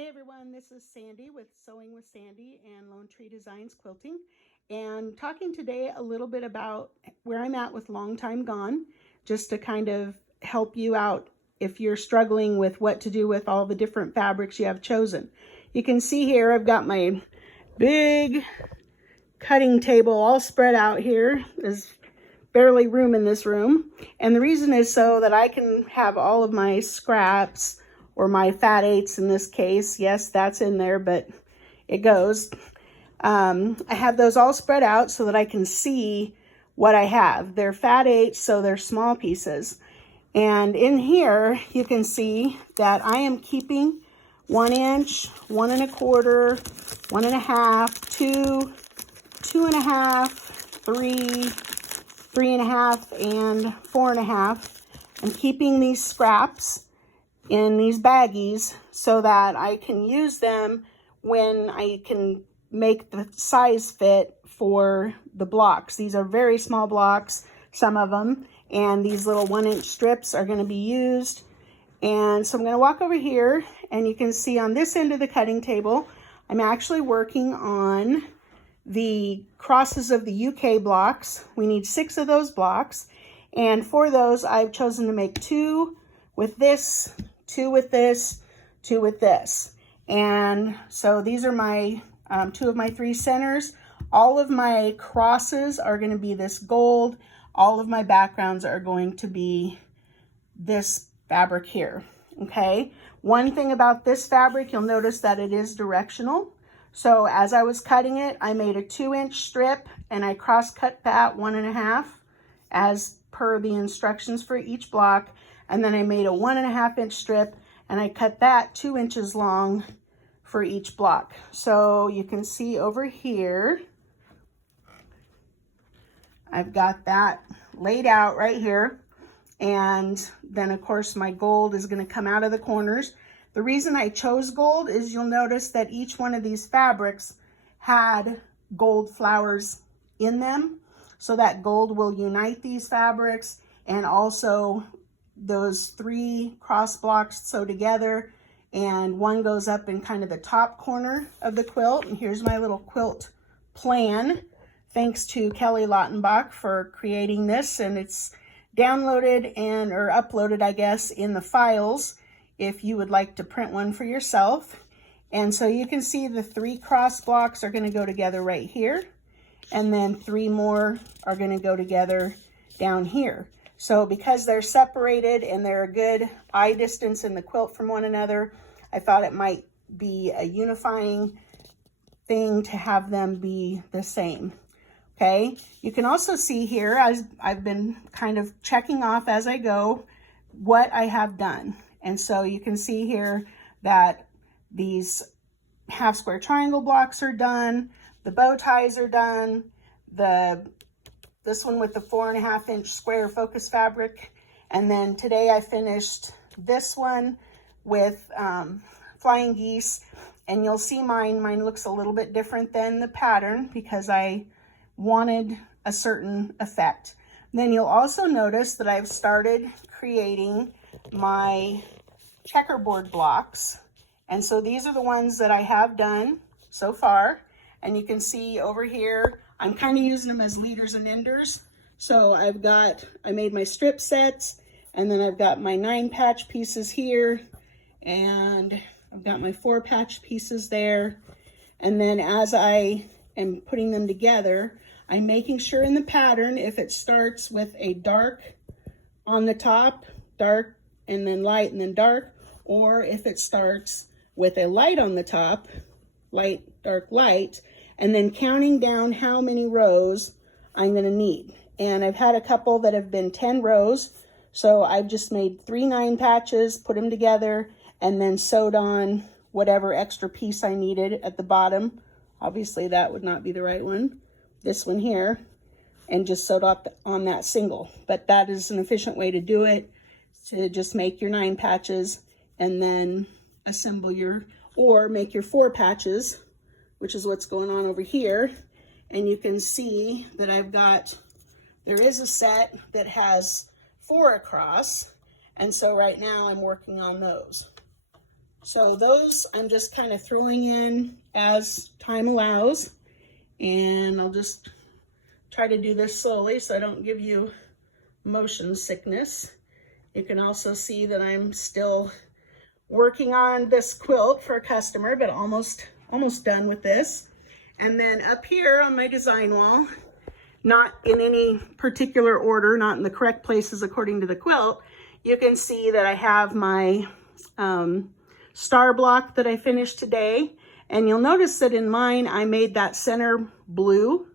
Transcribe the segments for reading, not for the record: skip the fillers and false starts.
Hey everyone, this is Sandy with Sewing with Sandy and Lone Tree Designs Quilting, and talking today a little bit about where I'm at with Long Time Gone, just to kind of help you out if you're struggling with what to do with all the different fabrics you have chosen. You can see here I've got my big cutting table all spread out here. There's barely room in this room, and the reason is so that I can have all of my scraps or my fat eighths in this case. Yes, that's in there, but it goes. I have those all spread out so that I can see what I have. They're fat eighths, so they're small pieces. And in here, you can see that I am keeping 1 inch, 1 1/4, 1 1/2, 2, 2 1/2, 3, 3 1/2, and 4 1/2. I'm keeping these scraps in these baggies so that I can use them when I can make the size fit for the blocks. These are very small blocks, some of them, and these little 1 inch strips are going to be used. And so I'm going to walk over here, and you can see on this end of the cutting table, I'm actually working on the crosses of the UK blocks. We need 6 of those blocks, and for those I've chosen to make 2 with this, 2 with this, 2 with this. And so these are my 2 of my 3 centers. All of my crosses are going to be this gold. All of my backgrounds are going to be this fabric here. Okay, one thing about this fabric, you'll notice that it is directional. So as I was cutting it, I made a 2 inch strip and I cross cut that 1 1/2 as per the instructions for each block. And then I made a 1 1/2 inch strip and I cut that 2 inches long for each block. So you can see over here, I've got that laid out right here. And then of course my gold is going to come out of the corners. The reason I chose gold is you'll notice that each one of these fabrics had gold flowers in them. So that gold will unite these fabrics, and also those 3 cross blocks sew together, and one goes up in kind of the top corner of the quilt. And here's my little quilt plan. Thanks to Kelly Lautenbach for creating this, and it's downloaded or uploaded, I guess, in the files if you would like to print one for yourself. And so you can see the 3 cross blocks are going to go together right here, and then 3 more are going to go together down here. So because they're separated and they're a good eye distance in the quilt from one another, I thought it might be a unifying thing to have them be the same. Okay, you can also see here, as I've been kind of checking off as I go, what I have done. And so you can see here that these half square triangle blocks are done, the bow ties are done, this one with the 4 1/2 inch square focus fabric. And then today I finished this one with flying geese, and you'll see mine looks a little bit different than the pattern because I wanted a certain effect. Then you'll also notice that I've started creating my checkerboard blocks. And so these are the ones that I have done so far. And you can see over here, I'm kind of using them as leaders and enders. So I made my strip sets, and then I've got my 9 patch pieces here, and I've got my 4 patch pieces there. And then as I am putting them together, I'm making sure in the pattern, if it starts with a dark on the top, dark, and then light, and then dark, or if it starts with a light on the top, light, dark, light, and then counting down how many rows I'm going to need. And I've had a couple that have been 10 rows, so I've just made 3 9 patches, put them together, and then sewed on whatever extra piece I needed at the bottom. Obviously that would not be the right one, this one here, and just sewed up on that single. But that is an efficient way to do it, to just make your 9 patches and then assemble or make your 4 patches, which is what's going on over here. And you can see that there is a set that has 4 across, and so right now I'm working on those. So those I'm just kind of throwing in as time allows, and I'll just try to do this slowly so I don't give you motion sickness. You can also see that I'm still working on this quilt for a customer, but almost done with this. And then up here on my design wall, not in any particular order, not in the correct places according to the quilt, you can see that I have my star block that I finished today. And you'll notice that in mine, I made that center blue,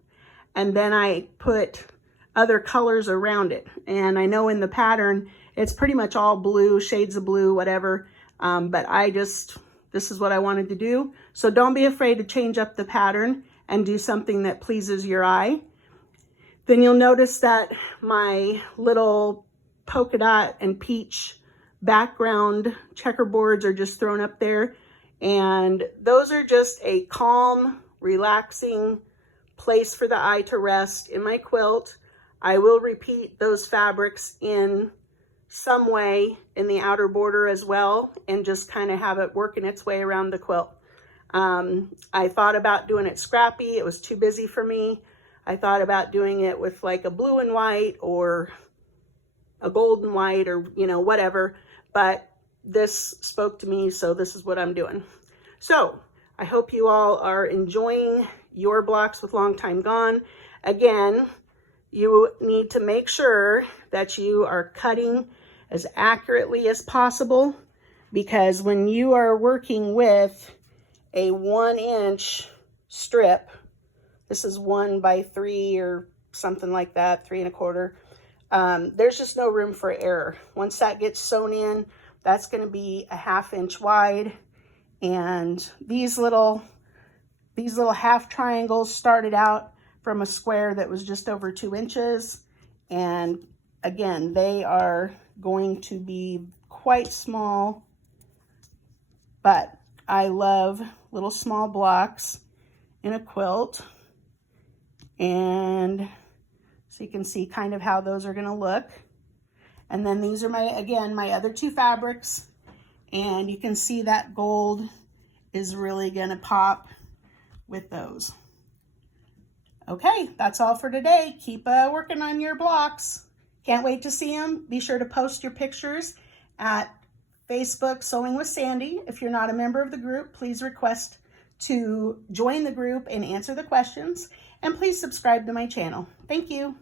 and then I put other colors around it. And I know in the pattern, it's pretty much all blue, shades of blue, whatever. But this is what I wanted to do. So don't be afraid to change up the pattern and do something that pleases your eye. Then you'll notice that my little polka dot and peach background checkerboards are just thrown up there. And those are just a calm, relaxing place for the eye to rest in my quilt. I will repeat those fabrics in some way in the outer border as well, and just kind of have it working its way around the quilt. I thought about doing it scrappy. It was too busy for me. I thought about doing it with like a blue and white or a gold and white, or, you know, whatever. But this spoke to me, so this is what I'm doing. So I hope you all are enjoying your blocks with Long Time Gone. Again, you need to make sure that you are cutting as accurately as possible, because when you are working with a 1-inch strip, this is 1 by 3 or something like that, 3 1/4. There's just no room for error. Once that gets sewn in, that's going to be a 1/2 inch wide. And these little half triangles started out from a square that was just over 2 inches. And again, they are going to be quite small, but I love little small blocks in a quilt. And so you can see kind of how those are going to look. And then these are my other 2 fabrics. And you can see that gold is really going to pop with those. Okay, that's all for today. Keep working on your blocks. Can't wait to see them. Be sure to post your pictures at Facebook Sewing with Sandy. If you're not a member of the group, please request to join the group and answer the questions. And please subscribe to my channel. Thank you.